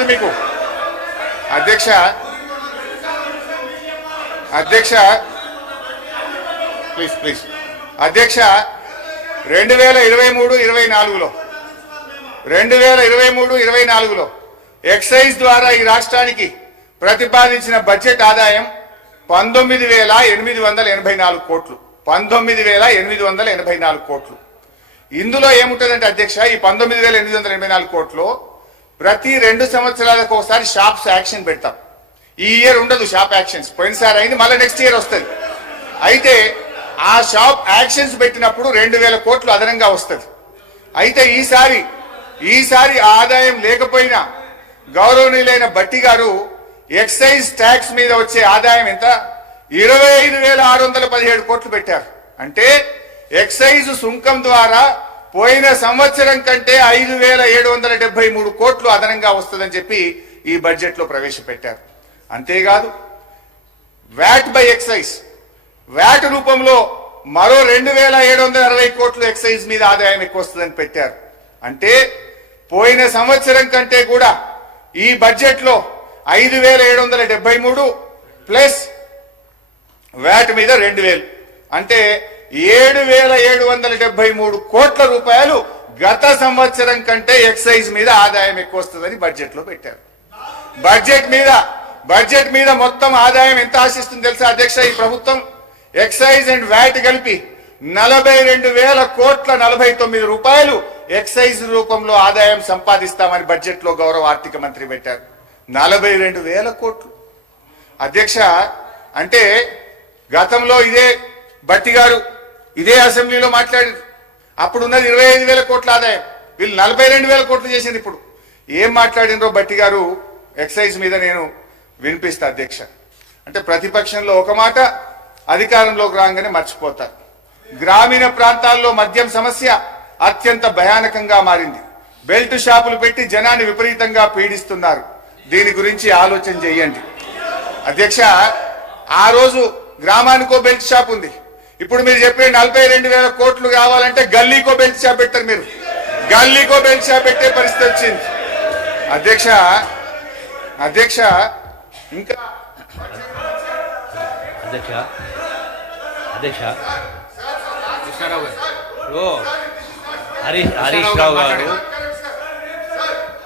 వస్తుంది మీకు. అధ్యక్ష అధ్యక్ష ప్లీజ్ ప్లీజ్ అధ్యక్ష 2023-24లో ఎక్సైజ్ ద్వారా ఈ రాష్ట్రానికి ప్రతిపాదించిన బడ్జెట్ ఆదాయం 19,884 కోట్లు. 19,884 కోట్లు. ఇందులో ఏముంటుందంటే అధ్యక్ష, ఈ 19,884 కోట్లు ప్రతి 2 సంవత్సరాలకు ఒకసారి షాప్స్ యాక్షన్ పెడతాం. ఈ ఇయర్ ఉండదు షాప్ యాక్షన్స్, పోయినసారి అయింది, మళ్ళీ నెక్స్ట్ ఇయర్ వస్తుంది. అయితే ఆ షాప్ యాక్షన్స్ పెట్టినప్పుడు 2,000 కోట్లు అదనంగా వస్తుంది. అయితే ఈసారి ఆదాయం లేకపోయినా గౌరవనీయులైన భట్టి గారు ఎక్సైజ్ ట్యాక్స్ మీద వచ్చే ఆదాయం ఎంత 25,617 కోట్లు పెట్టారు. అంటే ఎక్సైజ్ సుంకం ద్వారా పోయిన సంవత్సరం కంటే 5,773 కోట్లు అదనంగా వస్తుందని చెప్పి ఈ బడ్జెట్ లో ప్రవేశపెట్టారు. అంతేకాదు వ్యాట్ బై ఎక్సైజ్, వ్యాట్ రూపంలో మరో 2,760 కోట్లు ఎక్సైజ్ మీద ఆదాయం ఎక్కువ వస్తుందని పెట్టారు. అంటే పోయిన సంవత్సరం కంటే కూడా ఈ బడ్జెట్ లో 5,773 ప్లస్ వ్యాట్ మీద 2,000 అంటే 7,773 కోట్ల రూపాయలు గత సంవత్సరం కంటే ఎక్సైజ్ మీద ఆదాయం ఎక్కువ వస్తుందని బడ్జెట్ లో పెట్టారు. బడ్జెట్ మీద మొత్తం ఆదాయం ఎంత ఆశిస్తుంది తెలుసా అధ్యక్ష? ఈ ప్రభుత్వం ఎక్సైజ్ అండ్ వ్యాట్ కలిపి 42,000 కోట్ల 49 రూపాయలు ఎక్సైజ్ రూపంలో ఆదాయం సంపాదిస్తామని బడ్జెట్ లో గౌరవ ఆర్థిక మంత్రి పెట్టారు. 42,000 కోట్లు అధ్యక్ష. అంటే గతంలో ఇదే భట్టి గారు ఇదే అసెంబ్లీలో మాట్లాడారు. అప్పుడు ఉన్నది 25,000 కోట్ల ఆదాయం, వీళ్ళు 42,000 కోట్లు చేసింది. ఇప్పుడు ఏం మాట్లాడినరో భట్టి గారు ఎక్సైజ్ మీద నేను వినిపిస్తా అధ్యక్ష. అంటే ప్రతిపక్షంలో ఒక మాట, అధికారంలోకి రాగానే మర్చిపోతారు. గ్రామీణ ప్రాంతాల్లో మద్యం సమస్య అత్యంత భయానకంగా మారింది. బెల్ట్ షాపులు పెట్టి జనాన్ని విపరీతంగా పీడిస్తున్నారు. దీని గురించి ఆలోచన చేయండి అధ్యక్ష. ఆ రోజు గ్రామానికో బెల్ట్ షాప్ ఉంది. ఇప్పుడు మీరు చెప్పే 42,000 కోట్లు కావాలంటే గల్లీకో బెల్ట్ షాప్ పెట్టారు. మీరు గల్లీకో బెల్ట్ షాప్ పెట్టే పరిస్థితి వచ్చింది అధ్యక్ష. ఇంకా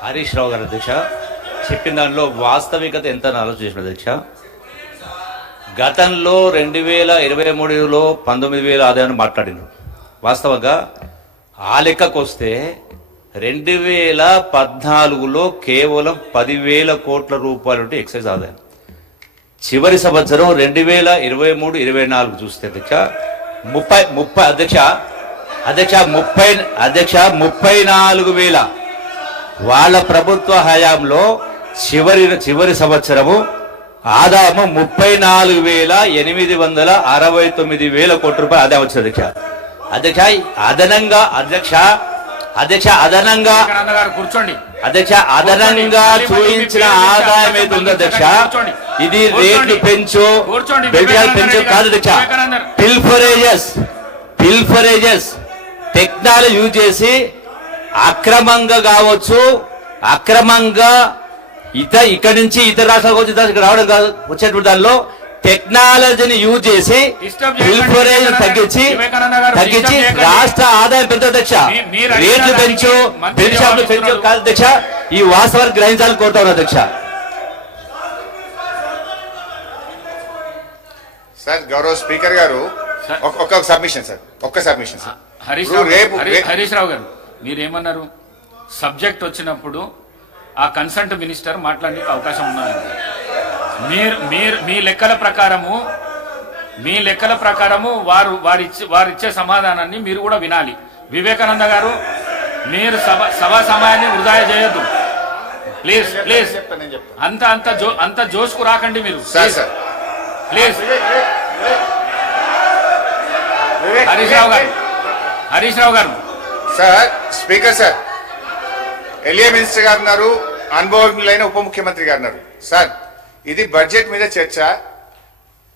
హరీష్ రావు గారు అధ్యక్ష చెప్పిన దానిలో వాస్తవికత ఎంత ఆలోచించిన అధ్యక్ష. గతంలో 2023లో 19,000 ఆదాయాన్ని మాట్లాడినారు. వాస్తవంగా ఆ లెక్కకు వస్తే 2014లో కేవలం 10,000 కోట్ల రూపాయలు ఉంటే ఎక్సైజ్ ఆదాయం. చివరి సంవత్సరం 2023-24 చూస్తే అధ్యక్ష 34,000 వాళ్ళ ప్రభుత్వ హయాంలో చివరి సంవత్సరము ఆదాయము 34,869 కోట్ల రూపాయలు ఆదాయం వచ్చింది అధ్యక్ష. అదనంగా చూపించిన ఆదాయం అయితే ఉంది అధ్యక్ష. ఇది రేట్లు పెంచు కాదు అధ్యక్ష. పిల్ఫరేజెస్ టెక్నాలజీ యూజ్ చేసి అక్రమంగా కావచ్చు, అక్రమంగా ఇక్కడి నుంచి ఇతర రాష్ట్రాలకు వచ్చి రావడం కాదు, వచ్చేటువంటి దానిలో టెక్నాలజీని యూజ్ చేసి పిల్ఫరేజ్ తగ్గించి రాష్ట్ర ఆదాయం పెంచు అధ్యక్ష. రేట్లు పెంచు, బెల్ట్ షాపులు పెంచు కాదు అధ్యక్ష. ఈ వాస్తవాన్ని గ్రహించాలని కోరుతా ఉన్నా అధ్యక్ష. సార్ గౌరవ స్పీకర్ గారు ఒక్క సబ్మిషన్ సార్. హరీష్ రావు గారు మీరేమన్నారు? సబ్జెక్ట్ వచ్చినప్పుడు ఆ కన్సల్ట్ మినిస్టర్ మాట్లాడడానికి అవకాశం ఉన్నది. మీ లెక్కల ప్రకారము వారిచ్చే సమాధానాన్ని మీరు కూడా వినాలి. వివేకానంద గారు మీరు సభా సమయాన్ని వృధా చేయొద్దు ప్లీజ్. అంత జోష్కు రాకండి మీరు ప్లీజ్. హరీష్ రావు గారు sir. Speaker sir, LA minister గారు ఉన్నారు, అనుభవజ్ఞులైన ఉప ముఖ్యమంత్రి గారు ఉన్నారు. సార్ ఇది బడ్జెట్ మీద చర్చ.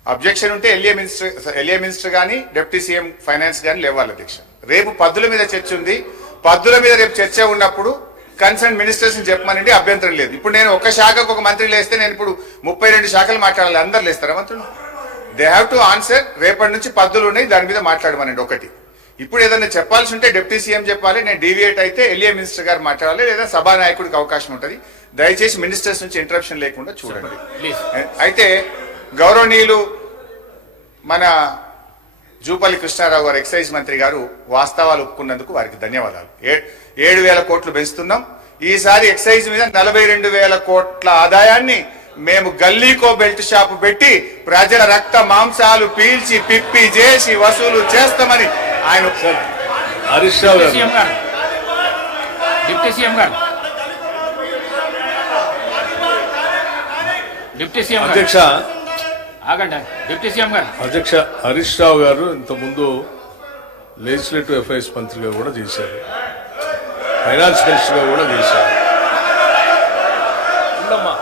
అబ్జెక్షన్ ఉంటే ఎల్ఏ మినిస్టర్ కానీ డిప్యూటీ సీఎం ఫైనాన్స్ కానీ లేవాలి అధ్యక్ష. రేపు పద్దుల మీద చర్చ ఉంది. పద్దుల మీద రేపు చర్చ ఉన్నప్పుడు కన్సర్న్ మినిస్టర్స్ చెప్పమనండి, అభ్యంతరం లేదు. ఇప్పుడు నేను ఒక శాఖకు ఒక మంత్రి లేస్తే నేను ఇప్పుడు 32 శాఖలు మాట్లాడాలి, అందరు లేస్తారా మంత్రులు? They have to answer. రేపటి నుంచి పద్ధతులు ఉన్నాయి, దాని మీద మాట్లాడమనండి. ఒకటి, ఇప్పుడు ఏదైనా చెప్పాల్సి ఉంటే డిప్యూటీ సీఎం చెప్పాలి, నేను డీవియేట్ అయితే ఎల్ఏ మినిస్టర్ గారు మాట్లాడాలి, లేదా సభానాయకుడికి అవకాశం ఉంటుంది. దయచేసి మినిస్టర్స్ నుంచి ఇంటరప్షన్ లేకుండా చూడండి. అయితే గౌరవనీయులు మన జూపల్లి కృష్ణారావు గారు ఎక్సైజ్ మంత్రి గారు వాస్తవాలు ఒప్పుకున్నందుకు వారికి ధన్యవాదాలు. 7,000 కోట్లు పెంచుతున్నాం. ఈసారి ఎక్సైజ్ మీద 42,000 కోట్ల ఆదాయాన్ని మేము గల్లీకో బెల్ట్ షాప్ పెట్టి ప్రజల రక్త మాంసాలు పీల్చి పిప్పి చేసి వసూలు చేస్తామని ఆయన హరీష్ రావు గారు డిప్యూటీ సీఎం గారు అధ్యక్ష ఆగండి. డిప్యూటీ సీఎం గారు అధ్యక్ష హరీష్ రావు గారు ఇంతకుముందు లెజిస్లేటివ్ అఫైర్స్ మంత్రిగా కూడా చేశారు, ఫైనాన్స్ మినిస్టర్గా కూడా చేశారు. ఉండమ్మా.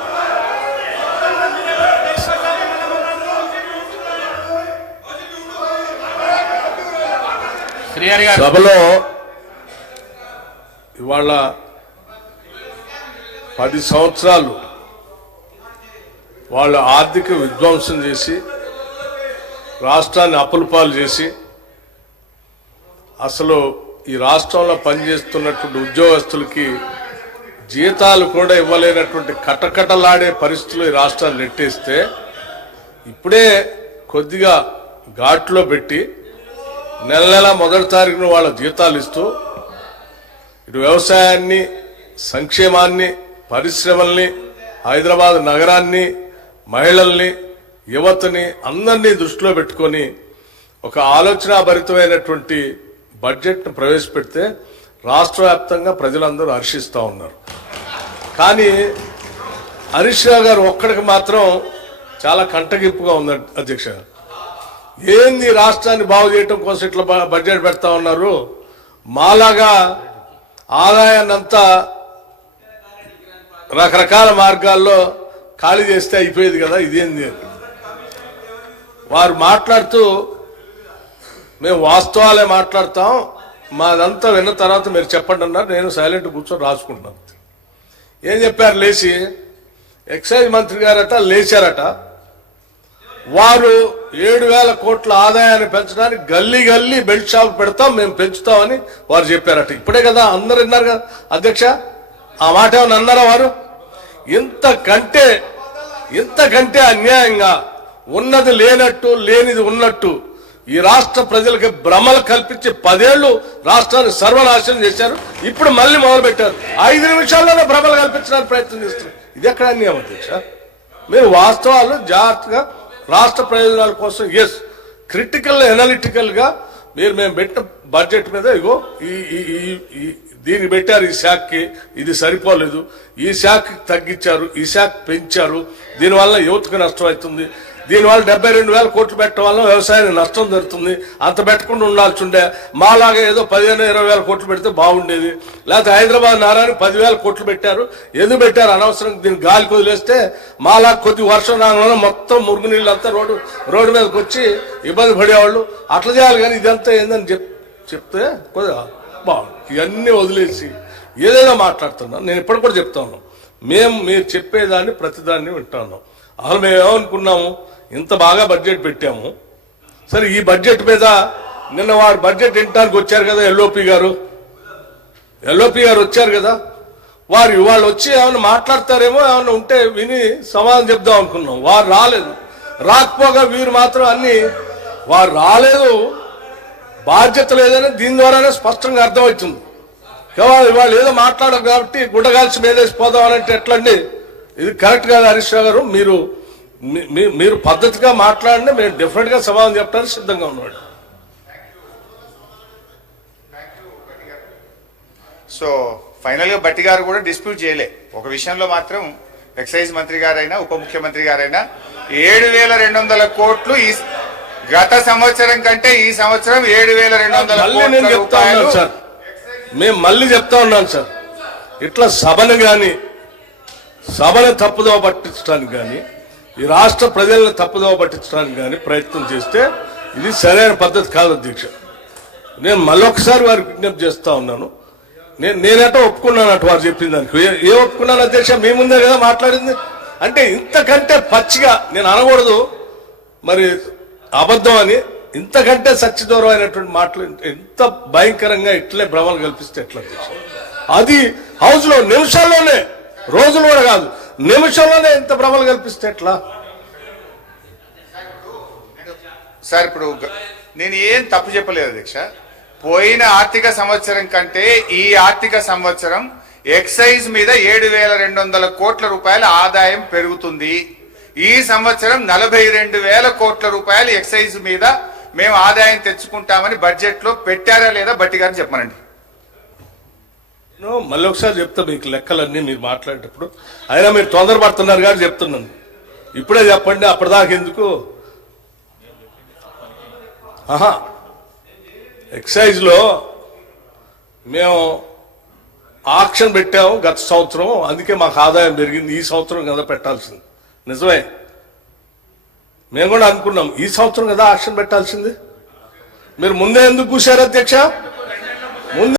శ్రీహరి గారు సభలో ఇవాళ 10 సంవత్సరాలు వాళ్ళు ఆర్థిక విధ్వంసం చేసి రాష్ట్రాన్ని అప్పులపాలు చేసి అసలు ఈ రాష్ట్రంలో పనిచేస్తున్నటువంటి ఉద్యోగస్తులకి జీతాలు కూడా ఇవ్వలేనటువంటి కటకటలాడే పరిస్థితులు ఈ రాష్ట్రాన్ని నెట్టేస్తే ఇప్పుడే కొద్దిగా ఘాట్లో పెట్టి నెల నెల మొదటి తారీఖున వాళ్ళ జీతాలు ఇస్తూ ఇటు వ్యవసాయాన్ని, సంక్షేమాన్ని, పరిశ్రమల్ని, హైదరాబాద్ నగరాన్ని, మహిళల్ని, యువతని అందరినీ దృష్టిలో పెట్టుకొని ఒక ఆలోచనాభరితమైనటువంటి బడ్జెట్ను ప్రవేశపెడితే రాష్ట్ర వ్యాప్తంగా ప్రజలందరూ హర్షిస్తూ ఉన్నారు. కానీ హరీష్ రావు గారు ఒక్కడికి మాత్రం చాలా కంటగింపుగా ఉంది అధ్యక్ష. ఏంది రాష్ట్రాన్ని బాగు చేయటం కోసం ఇట్లా బడ్జెట్ పెడతా ఉన్నారు, మాలాగా ఆదాయాన్నంతా రకరకాల మార్గాల్లో ఖాళీ చేస్తే అయిపోయేది కదా, ఇదేంది అని వారు మాట్లాడుతూ మేము వాస్తవాలే మాట్లాడతాం, మాదంతా విన్న తర్వాత మీరు చెప్పండి అన్నారు. నేను సైలెంట్ కూర్చొని రాసుకుంటున్నాను. ఏం చెప్పారు? లేచి ఎక్సైజ్ మంత్రి గారట లేచారట, వారు 7,000 కోట్ల ఆదాయాన్ని పెంచడానికి గల్లీ గల్లీ బెల్ట్ షాప్ పెడతాం, మేము పెంచుతామని వారు చెప్పారట. ఇప్పుడే కదా అందరు విన్నారు కదా అధ్యక్ష, ఆ మాట ఏమన్నా అన్నారా వారు? ఇంతకంటే అన్యాయంగా ఉన్నది లేనట్టు లేనిది ఉన్నట్టు ఈ రాష్ట్ర ప్రజలకు భ్రమలు కల్పించి 10 ఏళ్లు రాష్ట్రాన్ని సర్వనాశనం చేశారు. ఇప్పుడు మళ్ళీ మొదలు పెట్టారు, 5 నిమిషాల్లోనే భ్రమలు కల్పించడానికి ప్రయత్నం చేస్తున్నారు. ఇది ఎక్కడ అన్యాయం అధ్యక్ష? మీరు వాస్తవాలు జాగ్రత్తగా రాష్ట్ర ప్రయోజనాల కోసం క్రిటికల్ ఎనాలిటికల్ గా మేము పెట్టిన బడ్జెట్ మీద ఇగో దీన్ని పెట్టారు, ఈ శాఖకి ఇది సరిపోలేదు, ఈ శాఖకి తగ్గించారు, ఈ శాఖ పెంచారు, దీనివల్ల యువతకు నష్టం అవుతుంది, దీనివల్ల 72,000 కోట్లు పెట్టడం వల్ల వ్యవసాయానికి నష్టం జరుగుతుంది, అంత పెట్టకుండా ఉండాల్సి ఉండే, మాలాగా ఏదో 15,000-20,000 కోట్లు పెడితే బాగుండేది, లేకపోతే హైదరాబాద్ నగరానికి 10,000 కోట్లు పెట్టారు, ఎందుకు పెట్టారు అనవసరం, దీన్ని గాలికి వదిలేస్తే మాలాగా కొద్ది వర్షం రాగానే మొత్తం మురుగునీళ్ళంతా రోడ్డు మీదకి వచ్చి ఇబ్బంది పడేవాళ్ళు, అట్లా చేయాలి. కానీ ఇదంతా ఏందని చెప్తే కొద్దిగా బాగుంది. ఇవన్నీ వదిలేసి ఏదైనా మాట్లాడుతున్నాం. నేను ఇప్పటికి కూడా చెప్తా ఉన్నాం, మీరు చెప్పేదాన్ని ప్రతిదాన్ని వింటున్నాం. అసలు మేము ఏమనుకున్నాము, ఇంత బాగా బడ్జెట్ పెట్టాము, సరే ఈ బడ్జెట్ మీద నిన్న వారు బడ్జెట్ వినడానికి వచ్చారు కదా, ఎల్ఓపి గారు వచ్చారు కదా, వారు ఇవాళ వచ్చి ఏమైనా మాట్లాడతారేమో, ఏమైనా ఉంటే విని సమాధానం చెప్దాం అనుకున్నాం. వారు రాలేదు. రాకపోగా వీరు మాత్రం వారు రాలేదు, బాధ్యత లేదని దీని ద్వారానే స్పష్టంగా అర్థమవుతుంది. ఇవాళ ఏదో మాట్లాడరు కాబట్టి గుడ్డగాల్చి మీదేసిపోదాం అనంటే ఎట్లండి? ఇది కరెక్ట్ కాదు హరీష్ రావు గారు. మీరు పద్ధతిగా మాట్లాడినా మేము డెఫినెట్ గా సమాధానం చెప్పడానికి సిద్ధంగా ఉన్నాడు. సో ఫైనల్ గా బట్టి గారు కూడా డిస్ప్యూట్ చేయలే. ఒక విషయంలో మాత్రం ఎక్సైజ్ మంత్రి గారైనా ఉప ముఖ్యమంత్రి గారైనా 7,200 కోట్లు ఈ గత సంవత్సరం కంటే ఈ సంవత్సరం 7,200 రూపాయలు. సార్ మేము మళ్ళీ చెప్తా ఉన్నాను సార్, ఇట్లా సభను తప్పుదోవ పట్టించడానికి కానీ ఈ రాష్ట్ర ప్రజలను తప్పుదోవ పట్టించడానికి కానీ ప్రయత్నం చేస్తే ఇది సరైన పద్ధతి కాదు అధ్యక్ష. నేను మళ్ళొకసారి వారికి విజ్ఞప్తి చేస్తా ఉన్నాను, నేనటో ఒప్పుకున్నాను అటు వారు చెప్పిన దానికి ఏ ఒప్పుకున్నాను అధ్యక్ష మీ ముందే కదా మాట్లాడింది. అంటే ఇంతకంటే పచ్చిగా నేను అనకూడదు మరి అబద్ధం అని, ఇంతకంటే సత్యదూరమైనటువంటి మాటలు ఎంత భయంకరంగా ఇట్లే భ్రమలు కల్పిస్తే ఎట్లా అధ్యక్ష? అది హౌస్ లో నిమిషాల్లోనే, రోజులు కూడా కాదు, నిమిషంలోనే ఇంత భ్రమలు కల్పిస్తే ఎట్లా? సార్ ఇప్పుడు నేను ఏం తప్పు చెప్పలేదు అధ్యక్ష. పోయిన ఆర్థిక సంవత్సరం కంటే ఈ ఆర్థిక సంవత్సరం ఎక్సైజ్ మీద 7,200 కోట్ల రూపాయల ఆదాయం పెరుగుతుంది. ఈ సంవత్సరం 42,000 కోట్ల రూపాయలు ఎక్సైజ్ మీద మేము ఆదాయం తెచ్చుకుంటామని బడ్జెట్ లో పెట్టారా లేదా బట్టి గారిని చెప్పమనండి. మళ్ళీ ఒకసారి చెప్తా మీకు లెక్కలన్నీ మీరు మాట్లాడేటప్పుడు. అయినా మీరు తొందరపడుతున్నారు కానీ చెప్తున్నాను, ఇప్పుడే చెప్పండి, అప్పటిదాకా ఎందుకు? ఎక్సైజ్ లో మేము ఆక్షన్ పెట్టాము గత సంవత్సరం, అందుకే మాకు ఆదాయం పెరిగింది. ఈ సంవత్సరం కదా పెట్టాల్సింది, నిజమే. మేము కూడా అనుకున్నాం ఈ సంవత్సరం కదా ఆక్షన్ పెట్టాల్సింది. మీరు ముందే ఎందుకు కూర్చారు అధ్యక్ష?